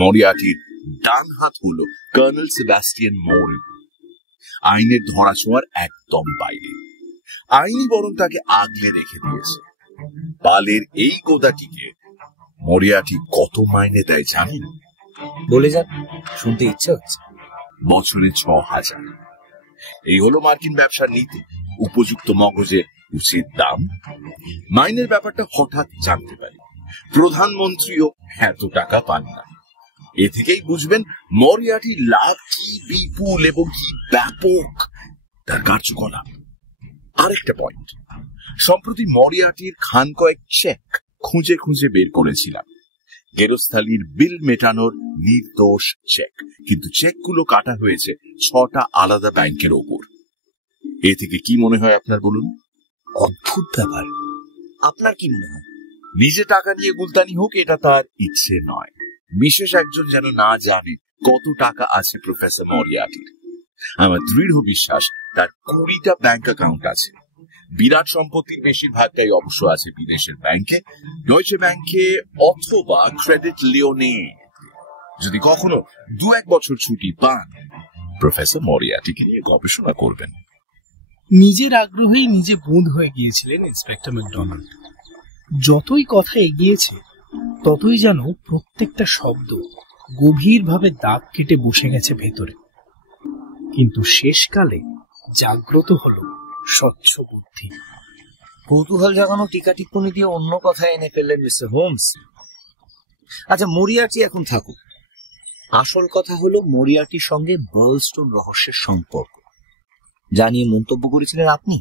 মরিয়ার্টির ডান হাত হলো colonel Sebastian মোর। আইনের ধরাছোঁয়ার একদম বাইরে। আইনই বরং তাকে আগলে রেখে দিয়েছে। বালের এই গোদাটিকে মরিয়ার্টি কত মাইনে দেয় জানেন? বলে যান, শুনতে ইচ্ছে হচ্ছে। বছরে ৬,০০০। এই হলো মার্কিন ব্যবসার নীতি। উপযুক্ত মগজের উচিত দাম। মাইনের ব্যাপারটা হঠাৎ জানতে পারি। প্রধানমন্ত্রীও এত টাকা পান না। এ থেকেই বুঝবেন মরিয়ার্টির লাভ কি বিপুল এবং কি ব্যাপক তার কার্যকলাপ। আরেকটা পয়েন্ট, সম্প্রতি মরিয়ার্টির খান কয়েক চেক খুঁজে খুঁজে বের করেছিলাম। গেরস্থালির বিল মেটানোর নির্দোষ চেক, কিন্তু চেকগুলো কাটা হয়েছে ৬টা আলাদা ব্যাংকের ওপর। এ থেকে কি মনে হয় আপনার বলুন? অদ্ভুত ব্যাপার। আপনার কি মনে হয়? নিজে টাকা নিয়ে গুলতানি হোক, এটা তার ইচ্ছে নয়। বিশেষ একজন যেন না জানে কত টাকা আছে প্রফেসর মরিয়ার্টির। আমার দৃঢ় বিশ্বাস তার ২০টা ব্যাংক অ্যাকাউন্ট আছে। বিরাট সম্পত্তির বেশিরভাগটাই অবশ্য আছে বিদেশের ব্যাংকে, ডয়েচে ব্যাংকে অথবা ক্রেডিট লিওনে। যদি কখনো ২-১ বছর ছুটি পান, প্রফেসর মরিয়ার্টিকে নিয়ে গবেষণা করবেন। নিজের আগ্রহেই নিজে বোধ হয়ে গিয়েছিলেন ইন্সপেক্টর ম্যাকডোনাল্ড। যতই কথা এগিয়েছে ততই যেন প্রত্যেকটা শব্দ গভীরভাবে দাগ কেটে বসে গেছে ভেতরে। কিন্তু শেষকালে জাগ্রত হলো স্বচ্ছ বুদ্ধি। কৌতূহল জাগানো টিকা টিপ্পনি দিয়ে অন্য কথা এনে ফেললেন মিস্টার হোমস। আচ্ছা, মরিয়ার্টি এখন থাকুক। আসল কথা হলো মরিয়ার্টির সঙ্গে বার্লস্টোন রহস্যের সম্পর্ক। জানিয়ে মন্তব্য করেছিলেন আপনি,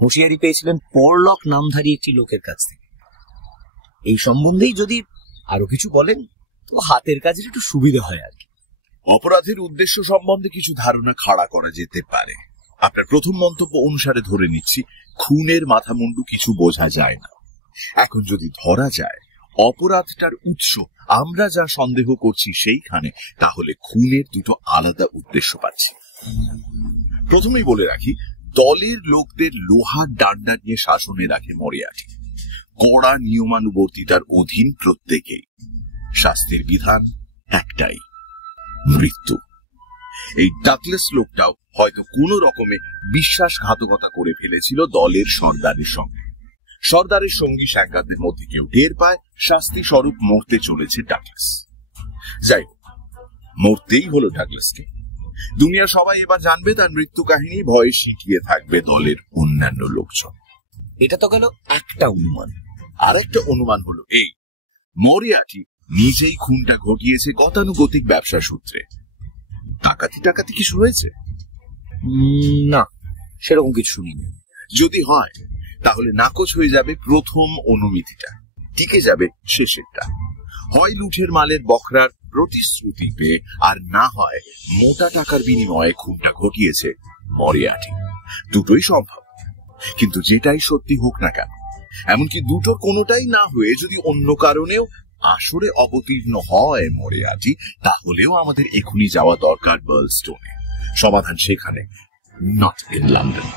হুঁশিয়ারি পেয়েছিলেন পরলক নামধারী একটি লোকের কাছ থেকে। এই সম্বন্ধেই যদি আরো কিছু বলেন তো হাতের কাজের একটু সুবিধা হয় আর কি। অপরাধের উদ্দেশ্য সম্বন্ধে কিছু ধারণা খাড়া করা যেতে পারে। আপনার প্রথম মন্তব্য অনুসারে ধরে নিচ্ছি খুনের মাথামুন্ডু কিছু বোঝা যায় না। এখন যদি ধরা যায় অপরাধটার উৎস আমরা যা সন্দেহ করছি সেইখানে, তাহলে খুনের দুটো আলাদা উদ্দেশ্য পাচ্ছি। প্রথমেই বলে রাখি, দলের লোকদের লোহার ডান্ডা নিয়ে শাসনে রাখে মরিয়ার্টি। কড়া নিয়মানুবর্তিতার অধীন প্রত্যেকেই। শাস্তির বিধান একটাই, মৃত্যু। এই ডাকলেস লোকটাও হয়তো কোনো রকমে বিশ্বাসঘাতকতা করে ফেলেছিল দলের সর্দারের সঙ্গে। সর্দারের সঙ্গী সাংঘাতের মধ্যে কেউ টের পায় শাস্তি স্বরূপ মরতে চলেছে ডাকলেস। যাই হোক, মরতেই হলো ডাকলেসকে। দুনিয়া সবাই এবার জানবে তার মৃত্যু কাহিনী, ভয়ে সিটিয়ে থাকবে দলের অন্যান্য লোকজন। এটা তো গেল একটা অনুমান। আরেকটা অনুমান হলো এই, মরিয়ার্টি নিজেই খুনটা ঘটিয়েছে গতানুগতিক ব্যবসা সূত্রে। ডাকাতি কিছু হয়েছে? না, সেরকম কিছু শুনিনি। যদি হয় তাহলে নাকচ হয়ে যাবে প্রথম অনুমিতিটা, টিকে যাবে শেষেরটা। হয় লুঠের মালের বখরার প্রতিশ্রুতি পেয়ে, আর না হয় মোটা টাকার বিনিময়ে খুনটা ঘটিয়েছে মরিয়ার্টি। দুটোই সম্ভব। কিন্তু যেটাই সত্যি হোক না কেন, এমনকি দুটোর কোনোটাই না হয়ে যদি অন্য কারণেও আসরে অবতীর্ণ হয় মরিয়ার্টি, তাহলেও আমাদের এখনই যাওয়া দরকার বার্লস্টোনে। সমাধান সেখানে, নট ইন লন্ডন।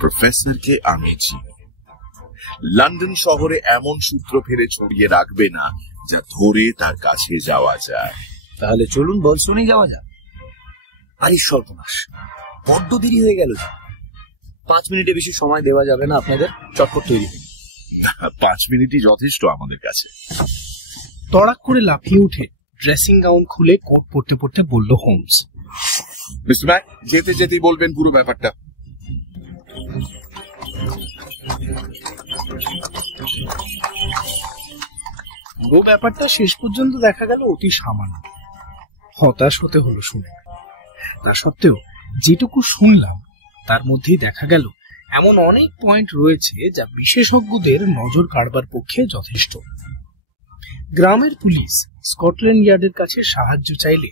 প্রফেসরকে আমি চিনি। লন্ডন শহরে এমন সূত্র ফেলে ছড়িয়ে রাখবে না যা ধরে তার কাছে যাওয়া যায়। তাহলে চলুন বার্লস্টোনে যাওয়া যাক। আরে সর্বনাশ, বড্ড দেরি হয়ে গেল। 5 মিনিটে বেশি সময় দেওয়া যাবে না আপনাদের? চটপট তৈরি হন। 5 মিনিটই যথেষ্ট আমাদের কাছে। তড়াক করে লাফিয়ে উঠে ড্রেসিং গাউন খুলে কোট পরতে পরতে বলল হোমস, মিস্টার ম্যাক, যেতে যেতেই বলবেন পুরো ব্যাপারটা। পুরো ব্যাপারটা শেষ পর্যন্ত দেখা গেল অতি সামান্য। হতাশ হতে হলো শুনে। তা সত্ত্বেও যেটুকু শুনলাম তার মধ্যেই দেখা গেল এমন অনেক পয়েন্ট রয়েছে যা বিশেষজ্ঞদের নজর কাড়বার পক্ষে যথেষ্ট। গ্রামের পুলিশ স্কটল্যান্ড ইয়ার্ডের কাছে সাহায্য চাইলে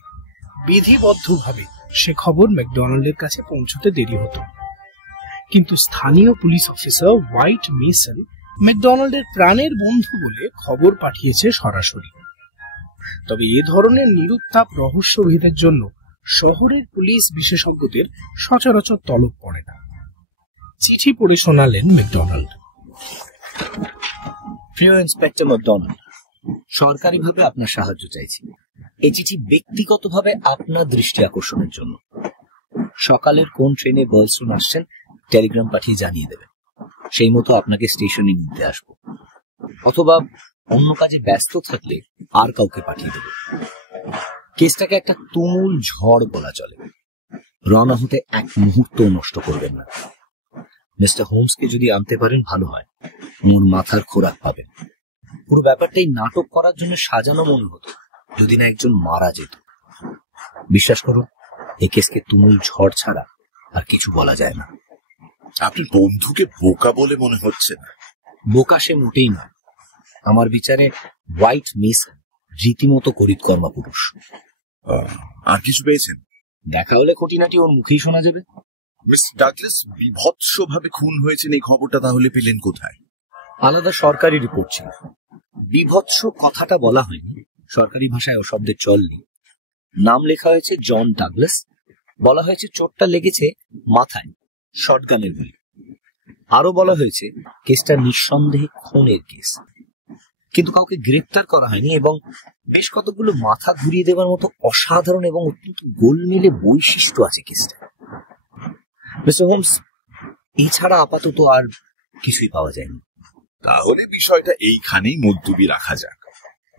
বিধিবদ্ধভাবে সে খবর ম্যাকডোনাল্ডের কাছে পৌঁছতে দেরি হতো। কিন্তু স্থানীয় পুলিশ অফিসার হোয়াইট মেসন ম্যাকডোনাল্ডের প্রাণের বন্ধু বলে খবর পাঠিয়েছে সরাসরি। তবে এ ধরনের নিরুত্তাপ রহস্যভেদের জন্য শহরের পুলিশ বিশেষজ্ঞদের সচরাচর তলব পড়ে না। চিঠি পড়ে শোনালেন ম্যাকডোনাল্ড। প্রিয় ইন্সপেক্টর ম্যাকডোনাল্ড, সরকারিভাবে আপনার সাহায্য চাইছি। এই চিঠি ব্যক্তিগতভাবে আপনার দৃষ্টি আকর্ষণের জন্য। সকালের কোন ট্রেনে বার্লস্টোন আসছেন টেলিগ্রাম পাঠিয়ে জানিয়ে দেবেন। সেই মতো আপনাকে স্টেশনে নিতে আসবো, অথবা অন্য কাজে ব্যস্ত থাকলে আর কাউকে পাঠিয়ে দেব। কেসটাকে একটা তুমুল ঝড় বলা চলে। রওনা হতে এক মুহূর্ত নষ্ট করবেন না। মিস্টার হোমসকে যদি আনতে পারেন ভালো হয়, মোর মাথার খোরাক পাবেন। পুরো ব্যাপারটাই নাটক করার জন্য সাজানো মনে হতো যদি না একজন মারা যেত। বিশ্বাস করুন, এই কেসকে তুমুল ঝড় ছাড়া আর কিছু বলা যায় না। আপনার বন্ধুকে বোকা বলে মনে হচ্ছে না। বোকা সে মোটেই নয়। আমার বিচারে হোয়াইট মেসন রীতিমতো করিতকর্মা পুরুষ। আর কিছু পেয়েছেন? দেখা হলে খুঁটিনাটি ওর মুখেই শোনা যাবে। মিস ডাগলাস বিভৎসভাবে খুন হয়েছেন, এই খবরটা তাহলে পেলেন কোথায়? আলাদা সরকারি রিপোর্ট ছিল। বিভৎস কথাটা বলা হয়নি, সরকারি ভাষায় ও শব্দের চল নেই। নাম লেখা হয়েছে জন ডাগলাস। বলা হয়েছে চোটটা লেগেছে মাথায়, শটগানের গুলি। আরো বলা হয়েছে কেসটা নিঃসন্দেহে খুনের কেস, কিন্তু কাউকে গ্রেপ্তার করা হয়নি এবং বেশ কতগুলো মাথা ঘুরিয়ে দেওয়ার মতো অসাধারণ এবং অত্যন্ত গোলমেলে বৈশিষ্ট্য আছে কেসটা। মিস্টার হোমস, এছাড়া আপাতত আর কিছুই পাওয়া যায়নি। তাহলে বিষয়টা এইখানেই মুলতুবি রাখা যাক।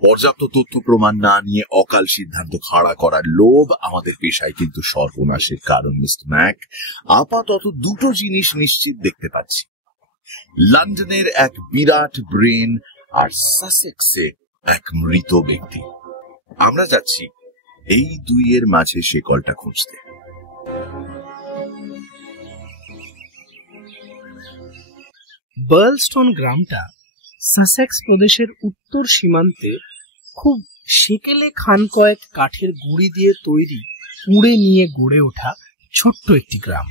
পর্যাপ্ত তথ্য প্রমাণ না নিয়ে অকাল সিদ্ধান্ত খাড়া করার লোভ আমাদের পেশায় কিন্তু সর্বনাশের কারণ। মিস্টার ম্যাক, আপাতত দুটো জিনিস নিশ্চিত দেখতে পাচ্ছি: লন্ডনের এক বিরাট ব্রেন আর সাসেক্সে এক মৃত ব্যক্তি। আমরা যাচ্ছি এই দুইয়ের মাঝে শেকলটা খুঁজতে। বার্লস্টোন গ্রামটা সাসেক্স প্রদেশের উত্তর সীমান্তে খুব সেকেলে খান কয়েক কাঠের গুঁড়ি দিয়ে তৈরি পুড়ে নিয়ে গড়ে ওঠা ছোট্ট একটি গ্রাম।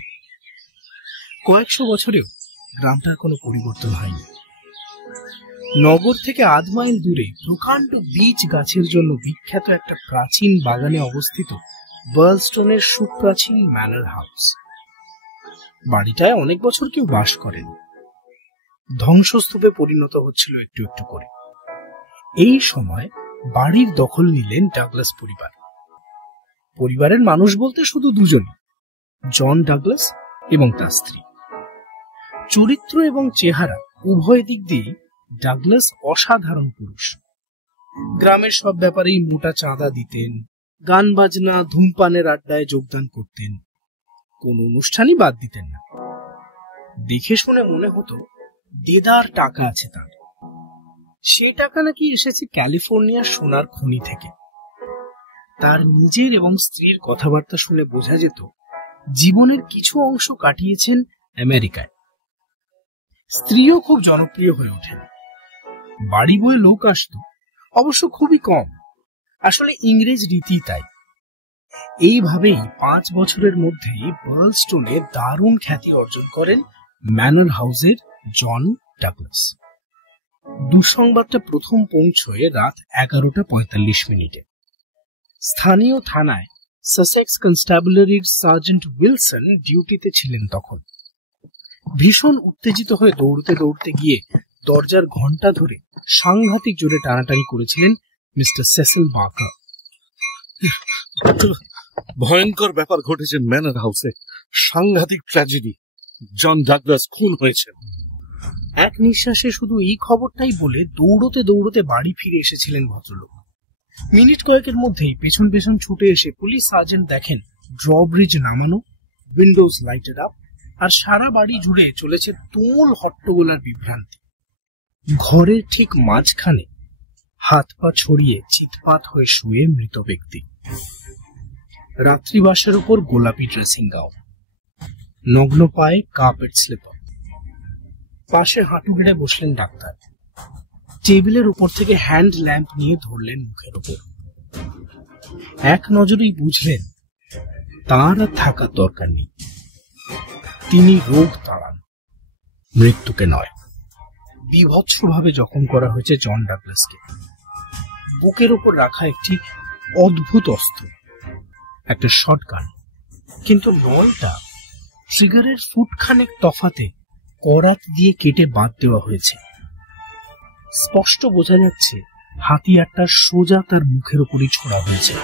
কয়েকশো বছরেও গ্রামটার কোনো পরিবর্তন হয়নি। নগর থেকে আধ মাইল দূরে প্রকাণ্ড বীচ গাছের জন্য বিখ্যাত একটা প্রাচীন বাগানে অবস্থিত বার্লস্টোনের সুপ্রাচীন ম্যানর হাউস। বাড়িটায় অনেক বছর কেউ বাস করেন, ধ্বংসস্তূপে পরিণত হচ্ছিল একটু একটু করে। এই সময় বাড়ির দখল নিলেন ডাগলাস পরিবার। পরিবারের মানুষ বলতে শুধু দুজন, জন ডাগলাস এবং তার স্ত্রী। চরিত্র এবং চেহারা উভয় দিক দিয়ে ডাগলাস অসাধারণ পুরুষ। গ্রামের সব ব্যাপারেই মোটা চাঁদা দিতেন, গান বাজনা ধূমপানের আড্ডায় যোগদান করতেন, কোন অনুষ্ঠানই বাদ দিতেন না। দেখে শুনে মনে হতো দেদার টাকা আছে তার। সে টাকা নাকি এসেছে ক্যালিফোর্নিয়ার সোনার খনি থেকে। তার নিজের এবং স্ত্রীর কথাবার্তা শুনে বোঝা যেত জীবনের কিছু অংশ কাটিয়েছেন আমেরিকায়। স্ত্রীও খুব জনপ্রিয় হয়ে ওঠেন। বাড়ি বয়ে লোক আসতো, অবশ্য খুবই কম। আসলে ইংরেজ রীতি তাই। এইভাবেই 5 বছরের মধ্যেই বার্লস্টোনে দারুণ খ্যাতি অর্জন করেন ম্যানর হাউসের জন ডাগলাস। দুঃসংবাদটা প্রথম পৌঁছয় রাত 11:45। স্থানীয় থানায় সাসেক্স কনস্টাবলারির সার্জেন্ট উইলসন ডিউটিতে ছিলেন তখন। ভীষণ উত্তেজিত হয়ে দৌড়তে দৌড়তে গিয়ে দরজার ঘন্টা ধরে সাংঘাতিক জোরে টানাটানি করেছিলেন মিস্টার সেসিল বার্কার। ভয়ঙ্কর ব্যাপার ঘটেছে ম্যানর হাউসে, সাংঘাতিক ট্র্যাজেডি। জন ডাগলাস খুন হয়েছেন। এক নিঃশ্বাসে শুধু এই খবরটাই বলে দৌড়তে দৌড়তে বাড়ি ফিরে এসেছিলেন ভদ্রলোক। মিনিট কয়েকের মধ্যেই পেছন পেছন ছুটে এসে পুলিশ সার্জেন্ট দেখেন ড্রব্রিজ নামানো, উইন্ডোজ লাইটেড আপ, আর সারা বাড়ি জুড়ে চলেছে তুমুল হট্টগোলার বিভ্রান্তি। ঘরের ঠিক মাঝখানে হাত পা ছড়িয়ে চিৎপাত হয়ে শুয়ে মৃত ব্যক্তি। রাত্রিবাসের উপর গোলাপি ড্রেসিং গাউন, নগ্ন পায়ে কার্পেট স্লিপার। পাশে হাঁটু গেড়ে বসলেন ডাক্তার। টেবিলের উপর থেকে হ্যান্ড ল্যাম্প নিয়ে ধরলেন মুখের উপর। এক নজরেই বুঝলেন তার আর থাকার দরকার নেই। তিনি রোগ তাড়ান, মৃত্যুকে নয়। বিভৎসভাবে জখম করা হয়েছে জন ডাগলাসকে। বুকের উপর রাখা একটি অদ্ভুত অস্ত্র, একটা শটগান, কিন্তু নলটা ট্রিগারের ফুটখানেক তফাতে করাত দিয়ে কেটে বাদ দেওয়া হয়েছে। স্পষ্ট বোঝা যাচ্ছে হাতিয়ারটা সোজা তার মুখের উপরই ছোড়া হয়েছে।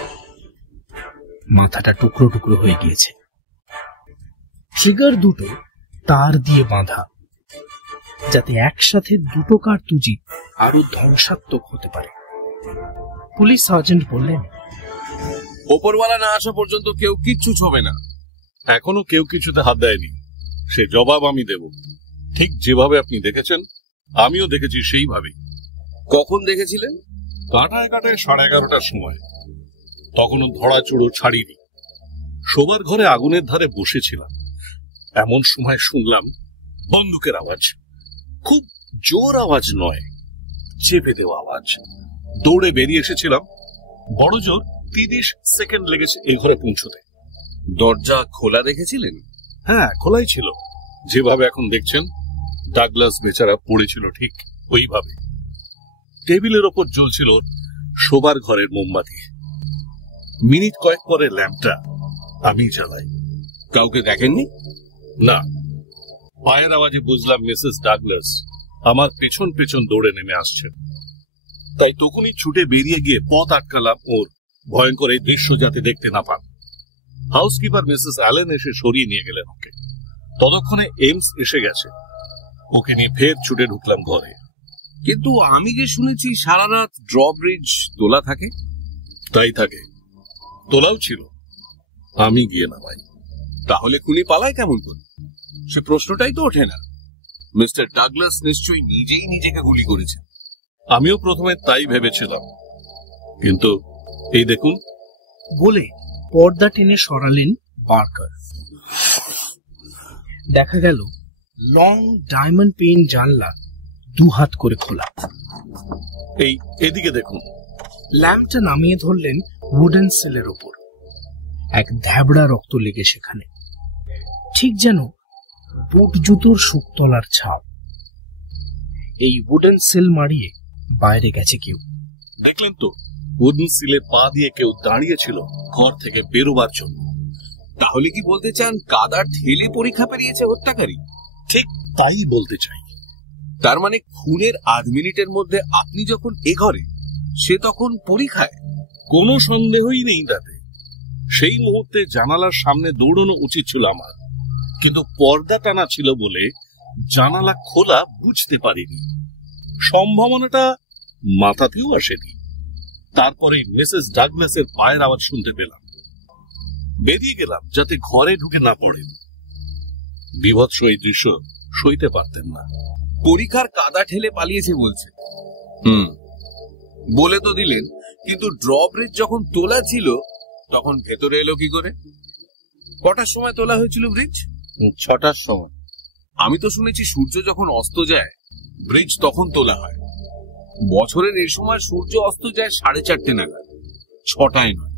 মাথাটা টুকরো টুকরো হয়ে গিয়েছে। ট্রিগার দুটো তার দিয়ে বাঁধা, যাতে একসাথে দুটো কার্তুজই আরো ধ্বংসাত্মক হতে পারে। পুলিশ সার্জেন্ট বললেন, ওপরওয়ালা না আসা পর্যন্ত কেউ কিচ্ছু ছবে না। এখনো কেউ কিছুতে হাত দেয়নি, সে জবাব আমি দেব। ঠিক যেভাবে আপনি দেখেছেন আমিও দেখেছি সেইভাবেই। কখন দেখেছিলেন? কাটায় 11:30টার সময়। তখনও ধরা চুড়ো ছাড়িনি। শোবার ঘরে আগুনের ধারে বসেছিলাম, এমন সময় শুনলাম বন্দুকের আওয়াজ। খুব জোর আওয়াজ নয়, চেপে দেওয়া আওয়াজ। দৌড়ে বেরিয়ে এসেছিলাম। বড় জোর 30 সেকেন্ড লেগেছে এই ঘরে পৌঁছতে। দরজা খোলা রেখেছিলেন? হ্যাঁ, খোলাই ছিল। যেভাবে এখন দেখছেন ডাগলাস বেচারা পড়েছিল ঠিক ওইভাবে। টেবিলের ওপর জ্বলছিল শোবার ঘরের মোমবাতি। মিনিট কয়েক পরে ল্যাম্পটা আমি জ্বালাই। কাউকে দেখেননি? না। পায়ের আওয়াজে বুঝলাম মিসেস ডাগলাস আমার পেছন পেছন দৌড়ে নেমে আসছেন। তাই তখনই ছুটে বেরিয়ে গিয়ে পথ আটকালাম ওর, ভয়ঙ্কর এই দৃশ্য যাতে দেখতে না পান। হাউসকিপার মিসেস অ্যালেন এসে সরিয়ে নিয়ে গেলেন ওকে। ততক্ষণে এমস এসে গেছে। ওকে নিয়ে ফের ছুটে ঢুকলাম ঘরে। কিন্তু আমি যে শুনেছি সারা রাত ড্রব্রিজ তোলা থাকে। তাই থাকে, তোলাও ছিল, আমি গিয়ে নামাই। তাহলে খুনি পালায় কেমন করে? সে প্রশ্নটাই তো ওঠে না। মিস্টার ডাগলাস নিশ্চয়ই নিজেই নিজেকে গুলি করেছেন। আমিও প্রথমে তাই ভেবেছিলাম, কিন্তু এই দেখুন। বলে পর্দা টেনে সরালেন বার্কার। দেখা গেল লং ডায়মন্ড পেন জানলা 2 হাত করে খোলা। এদিকে দেখুন। ল্যাম্পটা নামিয়ে ধরলেন উডেন সেলের ওপর। এক ধ্যাবড়া রক্ত লেগে সেখানে, ঠিক যেন বুট জুতোর শুকতলার ছাপ। এই উডেন সেল মারিয়ে বাইরে গেছে কেউ। দেখলেন তো, উডেন সিলে পা দিয়ে কেউ দাঁড়িয়েছিল ঘর থেকে বেরোবার জন্য। তাহলে কি বলতে চান কাদার ঠেলে পরীক্ষা পেরিয়েছে হত্যাকারী? ঠিক তাই বলতে চাই। তার মানে খুনের 8 মিনিটের মধ্যে আপনি যখন এ ঘরে, সে তখন পরীক্ষায়? কোনো সন্দেহই নেই তাতে। সেই মুহূর্তে জানালার সামনে দৌড়ানো উচিত ছিল আমার, কিন্তু পর্দা টানা ছিল বলে জানালা খোলা বুঝতে পারিনি। সম্ভাবনাটা মাথাতেও আসেনি। তারপরে মিসেস ডাগলাসের পায়ের আওয়াজ শুনতে পেলাম। বেরিয়ে গেলাম যাতে ঘরে ঢুকে না পড়েন। বিভৎস এই দৃশ্য সইতে পারতেন না। পরীক্ষার কাদা ঠেলে পালিয়েছে বলছে। বলে তো দিলেন, কিন্তু ড্রব্রিজ যখন তোলা ছিল তখন ভেতরে এলো কি করে? কটার সময় তোলা হয়েছিল ব্রিজ? 6টার সময়। আমি তো শুনেছি সূর্য যখন অস্ত যায় ব্রিজ তখন তোলা হয়। বছরের এই সময় সূর্য অস্ত যায় 4:30 নাগাদ, 6টায় নয়।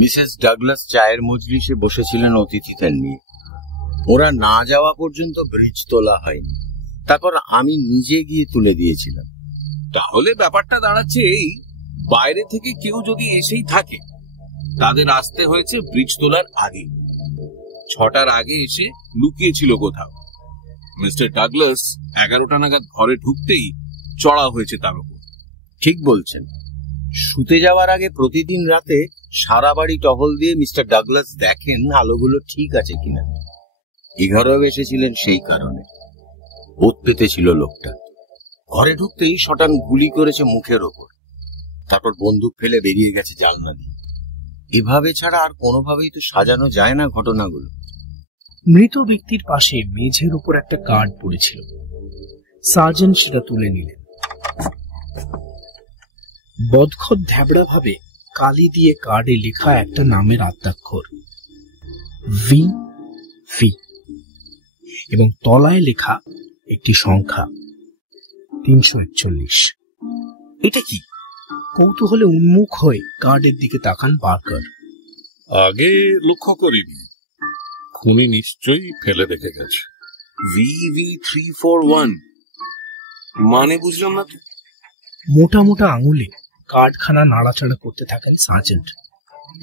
মিসেস ডাগলাস চায়ের মজলিসে বসেছিলেন অতিথিদের নিয়ে। ওরা না যাওয়া পর্যন্ত ব্রিজ তোলা হয়নি। তারপর আমি নিজে গিয়ে তুলে দিয়েছিলাম। তাহলে ব্যাপারটা দাঁড়াচ্ছে এই, বাইরে থেকে কেউ যদি এসেই থাকে তাদের আসতে হয়েছে ব্রিজ তোলার আগে। 6টার আগে এসে লুকিয়েছিল কোথাও। মিস্টার ডাগলাস 11টা নাগাদ ঘরে ঢুকতেই চড়া হয়েছে তার উপর। ঠিক বলছেন। শুতে যাওয়ার আগে প্রতিদিন রাতে সারা বাড়ি টহল দিয়ে মিস্টার ডাগলাস দেখেন আলোগুলো ঠিক আছে কিনা। এ ঘরেও এসেছিলেন সেই কারণে। ওত পেতে ছিল লোকটা। ঘরে ঢুকতেই শটান গুলি করেছে মুখের ওপর, তারপর বন্দুক ফেলে বেরিয়ে গেছে জানলা দিয়ে। এভাবে ছাড়া আর কোনোভাবেই তো সাজানো যায় না ঘটনাগুলো। মৃত ব্যক্তির পাশে মেঝের উপর একটা কার্ড পড়েছিল। সার্জেন্ট সেটা তুলে নিলেন। বদখত ধ্যাবড়া ভাবে কালি দিয়ে কার্ডে লেখা একটা নামের আদ্যাক্ষর ভি, এবং তলায় লেখা একটি সংখ্যা 341। এটা কি? কৌতূহলে উন্মুখ হয়ে কার্ডের দিকে তাকান বার্কার। আগে লক্ষ্য করিনি। খুনি নিশ্চয়ই ফেলে রেখে গেছে। VV341 মানে বুঝলাম না তো। মোটা মোটা আঙুলে কার্ডখানা নাড়াচাড়া করতে থাকেন সার্জেন্ট।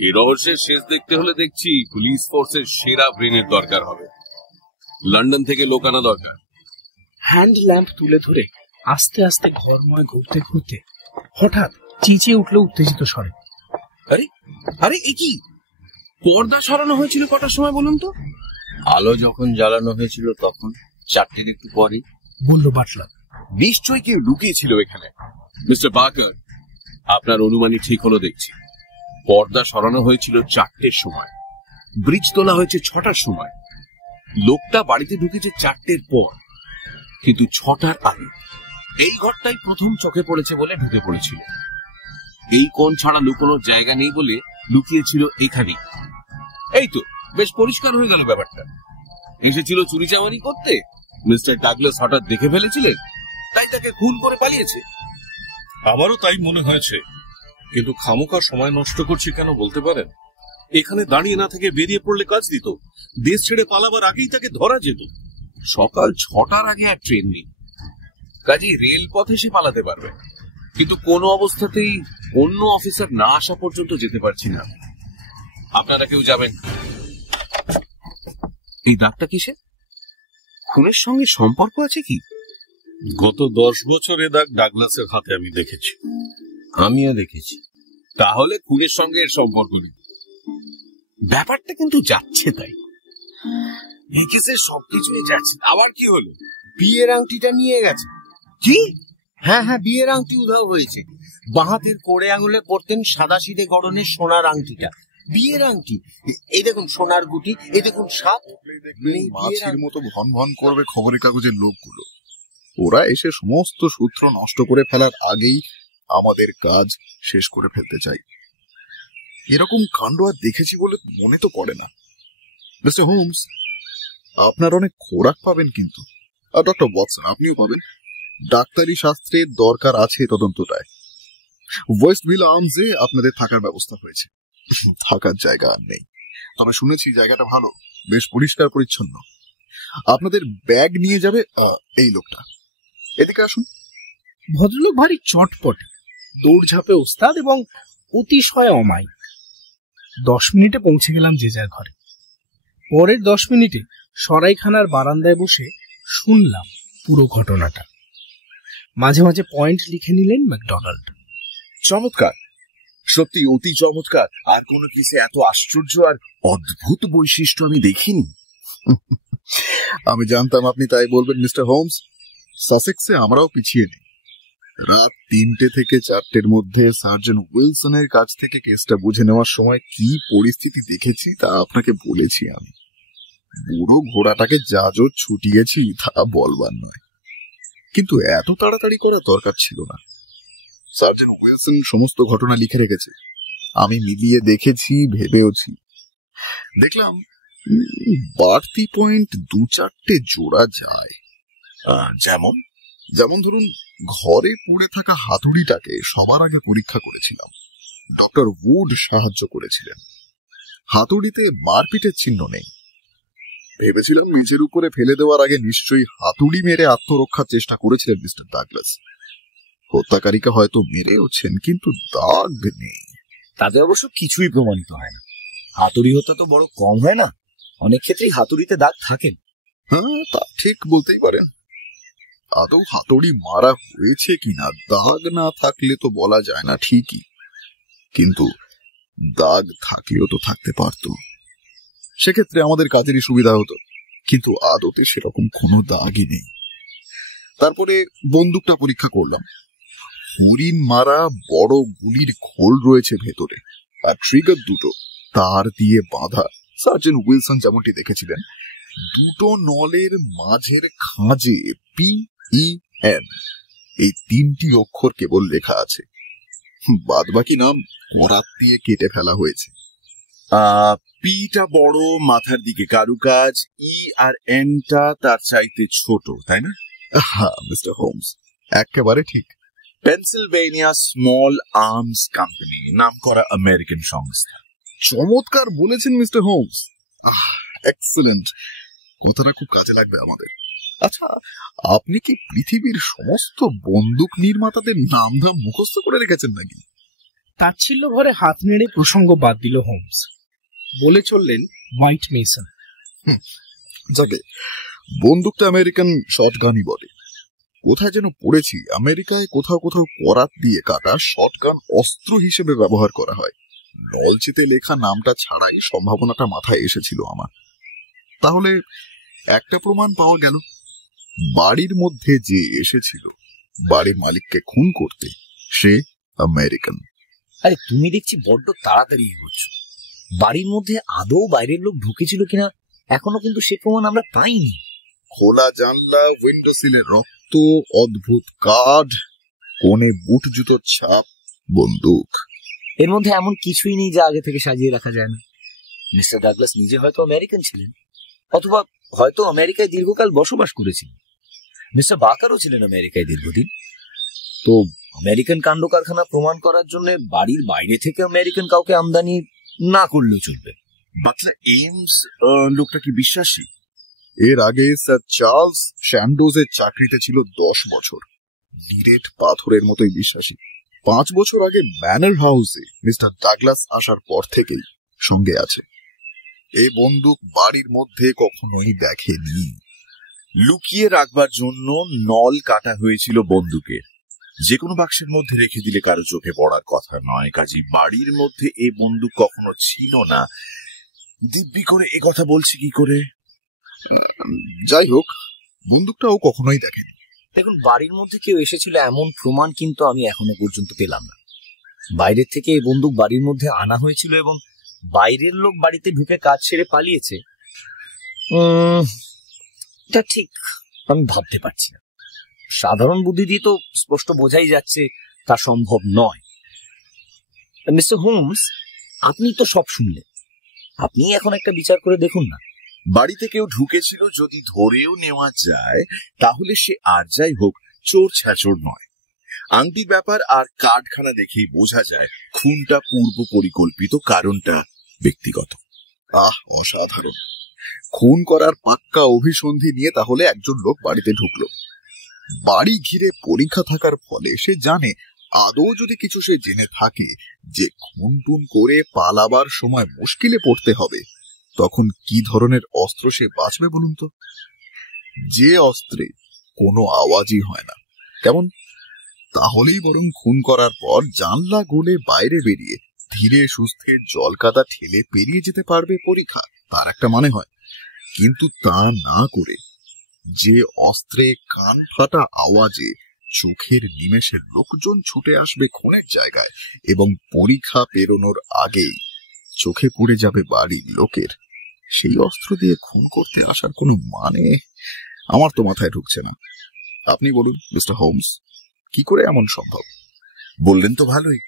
এই রহস্যের শেষ দেখতে হলে দেখছি পুলিশ ফোর্সের সেরা ব্রেনের দরকার হবে। লন্ডন থেকে লোক আনা দরকার। হ্যান্ড ল্যাম্প তুলে ধরে আস্তে আস্তে ঘরময় ঘুরতে ঘুরতে হঠাৎ চেঁচিয়ে উঠলো উত্তেজিত স্বরে। আরে আরে এ কি? পর্দা সরানো হয়েছিল কটার সময় বলুন তো? আলো যখন জ্বালানো হয়েছিল তখন 4টের একটু পরে, বলল বাটলার। নিশ্চয়ই কেউ লুকিয়েছিল এখানে। মিস্টার বাকার, আপনার অনুমানই ঠিক হলো দেখছি। পর্দা সরানো হয়েছিল 4টের সময়, ব্রিজ তোলা হয়েছে 6টার সময়। লোকটা বাড়িতে ঢুকেছে 4টের পর, কিন্তু 6টার আগে। এই ঘরটাই প্রথম চোখে পড়েছে বলে ঢুকে পড়েছিল। এই কোণ ছাড়া লুকোনোর জায়গা নেই বলে লুকিয়েছিল এখানেই। এই তো বেশ পরিষ্কার হয়ে গেল ব্যাপারটা। এসেছিল চুরি চামারি করতে, মিস্টার ডাগলাস হঠাৎ দেখে ফেলেছিলেন, তাই তাকে খুন করে পালিয়েছে। আমারও তাই মনে হয়েছে, কিন্তু খামোখা সময় নষ্ট করছি কেন বলতে পারেন? এখানে দাঁড়িয়ে না থেকে বেরিয়ে পড়লে কাজ দিত, দেশ ছেড়ে পালাবার আগেই তাকে ধরা যেত। সকাল 6টার আগে আর ট্রেন নেই, কাজেই রেল পথে সে পালাতে পারবে, কিন্তু কোনো অবস্থাতেই অন্য অফিসার না আসা পর্যন্ত যেতে পারছি না। আপনারা কেউ যাবেন? এই দাগটা কিসে? খুনের সঙ্গে সম্পর্ক আছে কি? গত 10 বছর এ দাগ ডাগলাসের হাতে আমি দেখেছি। আমিও দেখেছি। তাহলে খুনের সঙ্গে এর সম্পর্ক নেই। ব্যাপারটা কিন্তু যাচ্ছে তাই, এই কেসে সবকিছুই যাচ্ছে। আবার কি হলো? বিয়ের আংটিটা নিয়ে গেছে। কি? হ্যাঁ, বিয়ের আংটি উধাও হয়েছে। বাঁ হাতের কোড়ে আঙুলে পরতেন সাদাসিধে গড়নের সোনার আংটিটা। বিয়ের আংটি। এই দেখুন সোনার গুটি, এই দেখুন সাপ। মাছির মতো ভন ভন করবে খবরের কাগজের লোকগুলো। ওরা এসে সমস্ত সূত্র নষ্ট করে ফেলার আগেই আমাদের কাজ শেষ করে ফেলতে চাই। এরকম কাণ্ড আর দেখেছি বলে মনে তো পড়ে না। মিস্টার হোমস, আপনার অনেক খোরাক পাবেন কিন্তু। আর ডক্টর ওয়াটসন, আপনিও পাবেন। ডাক্তারি শাস্ত্রের দরকার আছে তদন্তটায়। ওয়েস্টভিল আর্মসে আপনাদের থাকার ব্যবস্থা হয়েছে। থাকার জায়গা আর নেই, তবে শুনেছি জায়গাটা ভালো, বেশ পরিষ্কার পরিচ্ছন্ন। আপনাদের ব্যাগ নিয়ে যাবে এই লোকটা। এদিকে আসুন। ভদ্রলোক ভারী চটপটে, দৌড়ঝাঁপে ওস্তাদ এবং অতিশয় অমায়িক। 10 মিনিটে পৌঁছে গেলাম যে যার ঘরে। পরের 10 মিনিটে সরাইখানার বারান্দায় বসে শুনলাম পুরো ঘটনাটা। মাঝে মাঝে পয়েন্ট লিখে নিলেন ম্যাকডোনাল্ড। চমৎকার, সত্যি অতি চমৎকার। আর কোন কেসে এত আশ্চর্য আর অদ্ভুত বৈশিষ্ট্য আমি দেখিনি। আমি জানতাম আপনি তাই বলবেন মিস্টার হোমস। সাসেক্সে আমরাও পিছিয়ে নেই। রাত 3টে থেকে 4টের মধ্যে সার্জেন্ট উইলসনের কাছ থেকে কেসটা বুঝে নেওয়ার সময় কি পরিস্থিতি দেখেছি তা আপনাকে বলেছি আমি। বুড়ো ঘোড়াটাকে যা জোর ছুটিয়েছি তা বলবার নয়, কিন্তু এত তাড়াতাড়ি করার দরকার ছিল না। সার্জেন্ট উইলসন সমস্ত ঘটনা লিখে রেখেছে, আমি মিলিয়ে দেখেছি, ভেবেওছি। দেখলাম বাড়তি পয়েন্ট 2-4টে জোড়া যায়। যেমন যেমন ধরুন, ঘরে পড়ে থাকা হাতুড়িটাকে সবার আগে পরীক্ষা করেছিলাম। ডক্টর উড সাহায্য করেছিলেন। হাতুড়িতে মারপিটের চিহ্ন নেই। ভেবেছিলাম মেঝের উপরে ফেলে দেওয়ার আগে নিশ্চয়ই হাতুড়ি মেরে আত্মরক্ষার চেষ্টা করেছিলেন মিস্টার ডাগলাস। হত্যাকারীকে হয়তো মেরেওছেন, কিন্তু দাগ নেই। তাতে অবশ্য কিছুই প্রমাণিত হয় না। হাতুড়ি হত্যা তো বড় কম হয় না, অনেক ক্ষেত্রেই হাতুড়িতে দাগ থাকেন। হ্যাঁ, তা ঠিক বলতেই পারেন। আদৌ হাতুড়ি মারা হয়েছে কিনা দাগ না থাকলে তো বলা যায় না ঠিকই, কিন্তু দাগ থাকলেও তো থাকতে পারত। সেক্ষেত্রে আমাদের কাজেরই সুবিধা হতো, কিন্তু আদতে সেরকম কোনো দাগই নেই। তারপরে বন্দুকটা পরীক্ষা করলাম। হরিণ মারা বড় গুলির খোল রয়েছে ভেতরে, আর ট্রিগার দুটো তার দিয়ে বাঁধা। সার্জেন্ট উইলসন যেমনটি দেখেছিলেন, দুটো নলের মাঝের খাঁজে PEN এই 3টি অক্ষর কেবল লেখা আছে। বাদবাকি নাম বরাত দিয়ে কেটে ফেলা হয়েছে। পিটা বড়, মাথার দিকে কারুকাজ, ই আর এনটা তার চাইতে ছোট, তাই না? হ্যাঁ মিস্টার হোমস, একেবারে ঠিক। পেনসিলভেনিয়া স্মল আর্মস কোম্পানি, নাম করা আমেরিকান সংস্থা। চমৎকার বলেছেন মিস্টার হোমস, এক্সেলেন্ট। কথাটা খুব কাজে লাগবে আমাদের। আচ্ছা, আপনি কি পৃথিবীর সমস্ত বন্দুক নির্মাতাদের নাম মুখস্থ করে রেখেছেন নাকি? তাচ্ছিল্য ভরে হাত নেড়ে প্রসঙ্গ বাদ দিল হোমস। বলে চললেন হোয়াইট মেসন। যাকে বন্দুকটা আমেরিকান শটগানই বলে। কোথায় যেন পড়েছি আমেরিকায় কোথাও কোথাও করাত দিয়ে কাটা শটগান অস্ত্র হিসেবে ব্যবহার করা হয়। নলচিতে লেখা নামটা ছাড়াই সম্ভাবনাটা মাথায় এসেছিল আমার। তাহলে একটা প্রমাণ পাওয়া গেল, বাড়ির মধ্যে যে এসেছিল বাড়ির মালিককে খুন করতে সে আমেরিকান। আরে তুমি দেখছি বড্ড তাড়াতাড়ি এগোচ্ছ। বাড়ির মধ্যে আদৌ বাইরের লোক ঢুকেছিল কিনা এখনো কিন্তু সে প্রমাণ আমরা পাইনি। খোলা জানলা, উইন্ডো সিলের রক্ত, অদ্ভুত কাঠ, কোণে বুট জুতোর ছাপ, বন্দুক। এর মধ্যে এমন কিছুই নেই যা আগে থেকে সাজিয়ে রাখা যায় না। মিস্টার ডাগলাস নিজে হয়তো আমেরিকান ছিলেন, অথবা হয়তো আমেরিকায় দীর্ঘকাল বসবাস করেছিলেন। মিস্টার বাকারও ছিলেন আমেরিকায় দীর্ঘদিন। তো আমেরিকান কাণ্ড কারখানা প্রমাণ করার জন্য বাড়ির বাইরে থেকে আমেরিকান কাউকে আমদানি না করলেও চলবে। বাটলার এইমস লোকটা কি বিশ্বাসী? এর আগে স্যার চার্লস স্যান্ডোজের চাকরিতে ছিল 10 বছর। ডিরেট পাথরের মতোই বিশ্বাসী। 5 বছর আগে ম্যানর হাউসে মিস্টার ডাগলাস আসার পর থেকেই সঙ্গে আছে। এই বন্দুক বাড়ির মধ্যে কখনোই দেখেনি। লুকিয়ে রাখবার জন্য নল কাটা হয়েছিল বন্দুকের। যে কোনো বাক্সের মধ্যে রেখে দিলে কারো চোখে পড়ার কথা নয়। কাজী বাড়ির মধ্যে এই বন্দুক কখনো ছিল না। দিব্যি করে এ কথা বলছি কি করে? যাই হোক, বন্দুকটাও কখনোই দেখেনি। দেখুন, বাড়ির মধ্যে কেউ এসেছিল এমন প্রমাণ কিন্তু আমি এখনো পর্যন্ত পেলাম না। বাইরের থেকে এই বন্দুক বাড়ির মধ্যে আনা হয়েছিল এবং বাইরের লোক বাড়িতে ঢুকে কাজ সেরে পালিয়েছে, এটা ঠিক আমি ভাবতে পারছি না। সাধারণ বুদ্ধি দিয়ে তো স্পষ্ট বোঝাই যাচ্ছে তা সম্ভব নয়। মিস্টার হোমস, আপনি তো সব শুনলেন, আপনি এখন একটা বিচার করে দেখুন না। বাড়িতে কেউ ঢুকেছিল যদি ধরেও নেওয়া যায়, তাহলে সে আর যাই হোক চোর ছ্যাচোর নয়। আংটির ব্যাপার আর কার্ডখানা দেখেই বোঝা যায় খুনটা পূর্ব পরিকল্পিত, কারণটা ব্যক্তিগত। অসাধারণ। খুন করার পাক্কা অভিসন্ধি নিয়ে তাহলে একজন লোক বাড়িতে ঢুকলো। বাড়ি ঘিরে পরীক্ষা থাকার ফলে সে জানে, আদৌ যদি কিছু সে জেনে থাকে যে খুন টুন করে পালাবার সময় মুশকিলে পড়তে হবে, তখন কি ধরনের অস্ত্র সে বাঁচবে বলুন তো? যে অস্ত্রে কোনো আওয়াজই হয় না, কেমন? তাহলেই বরং খুন করার পর জানলা গলে বাইরে বেরিয়ে ধীরে সুস্থে জলকাদা ঠেলে পেরিয়ে যেতে পারবে পরীক্ষা, তার একটা মানে হয়। কিন্তু তা না করে যে অস্ত্রে কান ফাটা আওয়াজে চোখের নিমেষে লোকজন ছুটে আসবে খুনের জায়গায় এবং পরীক্ষা পেরোনোর আগেই চোখে পড়ে যাবে বাড়ির লোকের, সেই অস্ত্র দিয়ে খুন করতে আসার কোনো মানে আমার তো মাথায় ঢুকছে না। আপনি বলুন মিস্টার হোমস, কি করে এমন সম্ভব? বললেন তো ভালোই,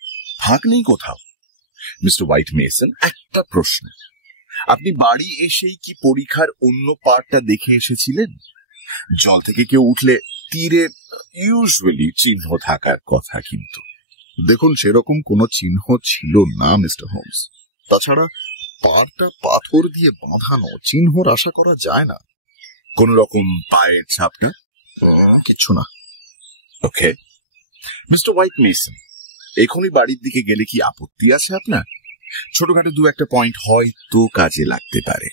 ফাঁক নেই কোথাও। মিস্টার হোয়াইট মেসন, একটা প্রশ্ন, আপনি বাড়ি এসেই কি পরীক্ষার অন্য পার্টটা দেখে এসেছিলেন? জল থেকে কেউ উঠলে তীরে ইউজুয়ালি চিহ্ন থাকার কথা, কিন্তু দেখুন সেরকম কোনো চিহ্ন ছিল না মিস্টার হোমস। তাছাড়া পাড়টা পাথর দিয়ে বাঁধানো, চিহ্নর আশা করা যায় না। কোন রকম পায়ের ছাপটা? কিচ্ছু না। ওকে মিস্টার হোয়াইট মেসন, এখনই বাড়ির দিকে গেলে কি আপত্তি আছে আপনার? ছোটখাটো 2-1 পয়েন্ট হয়তো কাজে লাগতে পারে।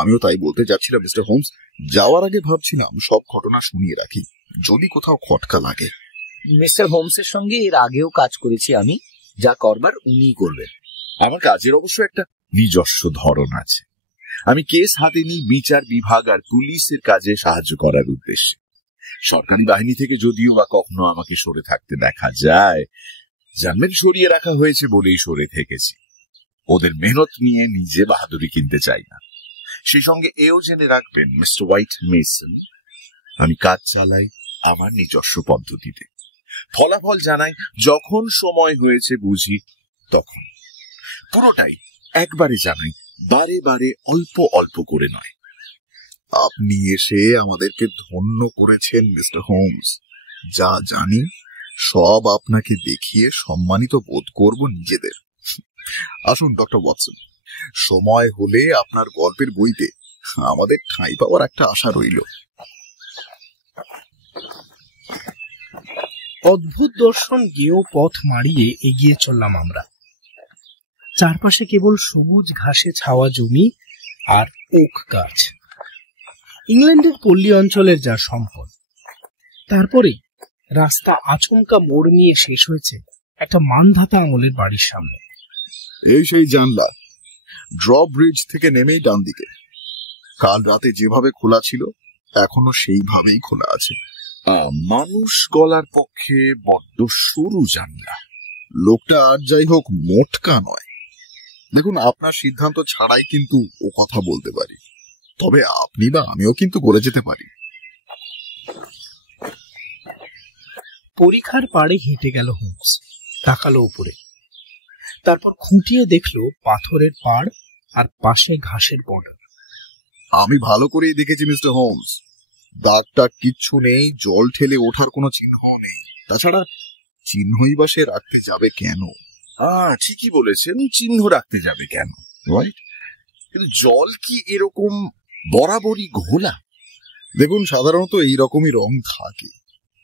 আমিও তাই বলতে যাচ্ছিলাম মিস্টার হোমস। যাওয়ার আগে ভাবছিলাম সব ঘটনা শুনিয়ে রাখি, যদি কোথাও খটকা লাগে। মিস্টার হোমসের সঙ্গে এর আগেও কাজ করেছি আমি, যা করবার উনিই করবেন। আমার কাজের অবশ্য একটা নিজস্ব ধরন আছে। আমি কেস হাতে নিই বিচার বিভাগ আর পুলিশের কাজে সাহায্য করার উদ্দেশ্যে। সরকারি বাহিনী থেকে যদিও বা কখনো আমাকে সরে থাকতে দেখা যায়, জানবেন সরিয়ে রাখা হয়েছে বলেই সরে থেকেছি। ওদের মেহনত নিয়ে নিজে বাহাদুরি কিনতে চাই না। সেই সঙ্গে এও জেনে রাখবেন মিস্টার হোয়াইট মেসন, আমি কাজ চালাই আমার নিজস্ব পদ্ধতিতে। ফলাফল জানাই যখন সময় হয়েছে বুঝি তখন। পুরোটাই একবারে জানাই, বারে বারে অল্প অল্প করে নয়। আপনি এসে আমাদেরকে ধন্য করেছেন মিস্টার হোমস। যা জানি সব আপনাকে দেখিয়ে সম্মানিত বোধ করব নিজেদের। আসুন ডক্টর ওয়াটসন, সময় হলে আপনার গল্পের বইতে আমাদের ঠাঁই পাওয়ার একটা আশা রইল। অদ্ভুত দর্শন গেয়েও পথ মাড়িয়ে এগিয়ে চললাম আমরা। চারপাশে কেবল সবুজ ঘাসে ছাওয়া জমি আর ওক গাছ। ইংল্যান্ডের পল্লী অঞ্চলের যা সম্পদ, তারপরেই রাস্তা আচমকা মোড় নিয়ে শেষ হয়েছে একটা মানধাতা আঙুলের বাড়ির সামনে। এই সেই জানলা, ড্রব্রিজ থেকে নেমেই ডান দিকে। কাল রাতে যেভাবে খোলা ছিল এখনো সেইভাবেই খোলা আছে। মানুষ গলার পক্ষে বড্ড সরু জানলা। লোকটা আর যাই হোক মোটকা নয়। দেখুন, আপনার সিদ্ধান্ত ছাড়াই কিন্তু ও কথা বলতে পারি, তবে আপনি বা আমিও কিন্তু করে যেতে পারি। পরীক্ষার পাড়ে হেঁটে গেল হোমস, তাকালো উপরে, তারপর খুঁটিয়ে দেখলো পাথরের পাড় আর পাশে ঘাসের বর্ডার। আমি ভালো করেই দেখেছি মিস্টার হোমস, দাগটা কিচ্ছু নেই, জল ঠেলে ওঠার কোনো চিহ্ন নেই। তাছাড়া চিহ্নই বা সে রাখতে যাবে কেন? ঠিকই বলেছেন, চিহ্ন রাখতে যাবে কেন, রাইট? কিন্তু জল কি এরকম বরাবরই ঘোলা? দেখুন, সাধারণত এইরকমই রং থাকে,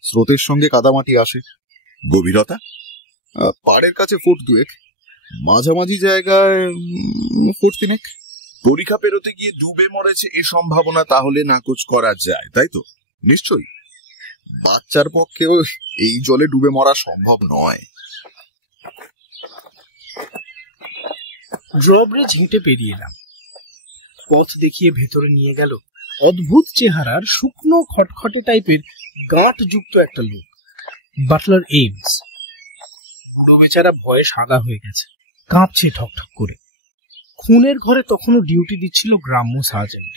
স্রোতের সঙ্গে কাদামাটি আসে। গভীরতা পাড়ের কাছে ফুট 2, মাঝামাঝি জায়গায় ফুট 3। পরীক্ষা পেরোতে গিয়ে ডুবে মরেছে এ সম্ভাবনা তাহলে নাকচ করা যায়, তাই তো? নিশ্চয়ই, বাচ্চার পক্ষেও এই জলে ডুবে মরা সম্ভব নয়। ড্রব্রিজ হেঁটে পেরিয়ে এলাম। পথ দেখিয়ে ভেতরে নিয়ে গেল অদ্ভুত চেহারার শুকনো খটখটে টাইপের গাঁট যুক্ত একটা লোক, বাটলার এইমস। বুড়ো বেচারা ভয়ে সাদা হয়ে গেছে, কাঁপছে ঠকঠক করে। খুনের ঘরে তখনও ডিউটি দিচ্ছিল গ্রাম্য সার্জেন্ট।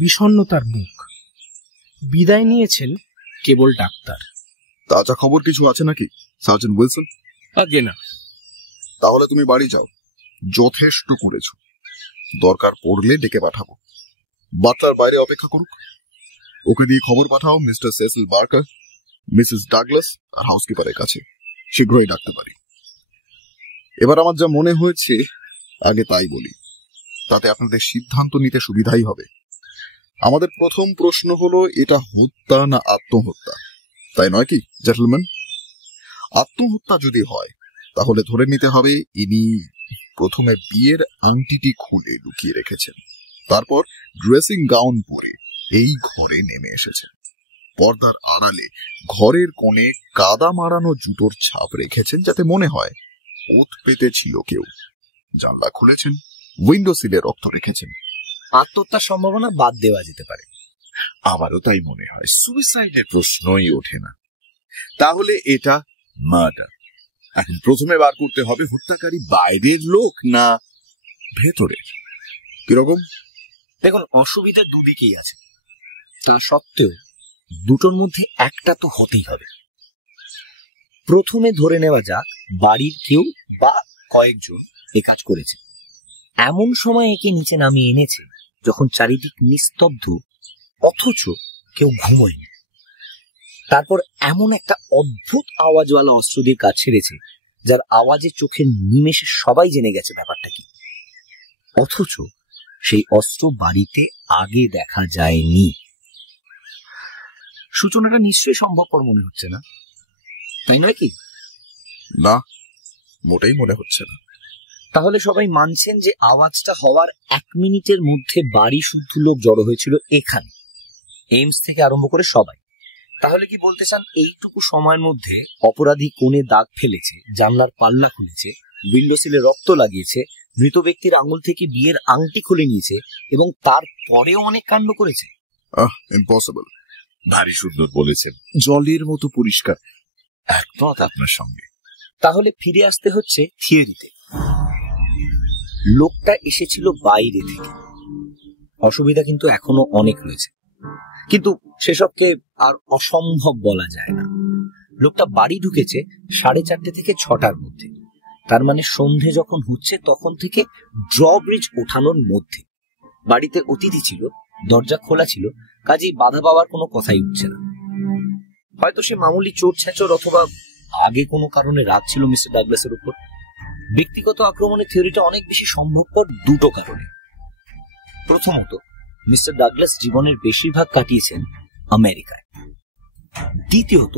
বিষণ্ণ তার মুখ। বিদায় নিয়েছেন কেবল ডাক্তার। তাজা খবর কিছু আছে নাকি সার্জেন্ট উইলসন? আগে না। তাহলে তুমি বাড়ি যাও, যথেষ্ট করেছো। দরকার পড়লে ডেকে পাঠাবো। বাটলার বাইরে অপেক্ষা করুক, ওকে দিয়ে খবর পাঠাও mister Cecil Barker, Mrs Douglas আর হাউসকিপারের কাছে। শীঘ্রই ডাকতে পারি। এবার আমার যা মনে হয়েছে আগে তাই বলি, তাতে আপনাদের সিদ্ধান্ত নিতে সুবিধাই হবে। আমাদের প্রথম প্রশ্ন হলো, এটা হত্যা না আত্মহত্যা, তাই নয় কি জেন্টলম্যান? আত্মহত্যা যদি হয় তাহলে ধরে নিতে হবে ইনি প্রথমে বিয়ের আংটিটি খুলে লুকিয়ে রেখেছেন, তারপর ড্রেসিং গাউন পরে এই ঘরে নেমে এসেছেন। পর্দার আড়ালে ঘরের কোণে কাদা মারানো জুতোর ছাপ রেখেছেন, যাতে মনে হয় ওত পেতে ছিল কেউ। জানলা খুলেছেন, উইন্ডো সিলে রক্ত রেখেছেন। আত্মহত্যার সম্ভাবনা বাদ দেওয়া যেতে পারে। আমারও তাই মনে হয়, সুইসাইডের প্রশ্নই ওঠে না। তাহলে এটা মার্ডার। এখন প্রথমে বার করতে হবে হত্যাকারী বাইরের লোক না ভেতরের। কিরকম? দেখুন, অসুবিধা দুদিকেই আছে, তা সত্ত্বেও দুটোর মধ্যে একটা তো হতেই হবে। প্রথমে ধরে নেওয়া যাক বাড়ির কেউ বা কয়েকজন এ কাজ করেছে। এমন সময় একে নিচে নামিয়ে এনেছে যখন চারিদিক নিস্তব্ধ, অথচ কেউ ঘুমোয়নি। তারপর এমন একটা অদ্ভুত আওয়াজওয়ালা অস্ত্র দিয়ে কাজ ছেড়েছে, যার আওয়াজে চোখের নিমেষে সবাই জেনে গেছে ব্যাপারটা কি। অথচ সেই অস্ত্র বাড়িতে আগে দেখা যায়নি। সূচনাটা নিশ্চয়ই সম্ভবপর মনে হচ্ছে না, তাই নয় কি? না, মোটেই মনে হচ্ছে না। তাহলে সবাই মানছেন যে আওয়াজটা হওয়ার 1 মিনিটের মধ্যে বাড়ি শুদ্ধ লোক জড়ো হয়েছিল এখানে, এইমস থেকে আরম্ভ করে সবাই। তাহলে কি বলতে চান এইটুকু সময়ের মধ্যে অপরাধী কোণে দাগ ফেলেছে, জানলার পাল্লা খুলেছে, উইন্ডো সিলে রক্ত লাগিয়েছে, মৃত ব্যক্তির আঙুল থেকে বিয়ের আংটি খুলে নিয়েছে এবং তারপরেও অনেক কাণ্ড করেছে? ইম্পসিবল। ভারী সুন্দর বলেছেন, জলের মতো পরিষ্কার। একমত আপনার সঙ্গে। তাহলে ফিরে আসতে হচ্ছে থিওরিতে। লোকটা এসেছিল বাইরে থেকে। অসুবিধা কিন্তু এখনো অনেক রয়েছে, কিন্তু সেসবকে আর অসম্ভব বলা যায় না। লোকটা বাড়ি ঢুকেছে 4:30 থেকে 6টার মধ্যে, তার মানে সন্ধে যখন হচ্ছে তখন থেকে ড্রব্রিজ ওঠানোর মধ্যে। বাড়িতে অতিথি ছিল, দরজা খোলা ছিল, কাজেই বাধা পাওয়ার কোনো কথাই উঠছে না। হয়তো সে মামুলি চোর ছেঁচড় অথবা আগে কোনো কারণে রাগ ছিল মিস্টার ডাগলাসের উপর। ব্যক্তিগত আক্রমণের থিওরিটা অনেক বেশি সম্ভবপর দুটো কারণে। প্রথমত, মিস্টার ডাগলাস জীবনের বেশিরভাগ কাটিয়েছেন আমেরিকায়। দ্বিতীয়ত,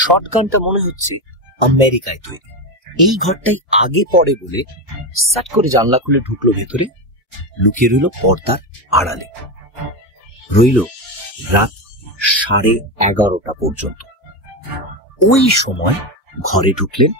শটগানটা মনে হচ্ছে আমেরিকায় তৈরি। এই ঘরটাই আগে পড়ে বলে সাট করে জানলা খুলে ঢুকলো ভেতরে, লুকিয়ে রইল পর্দার আড়ালে। রইল রাত 11:30 পর্যন্ত। ওই সময় ঘরে ঢুকলেন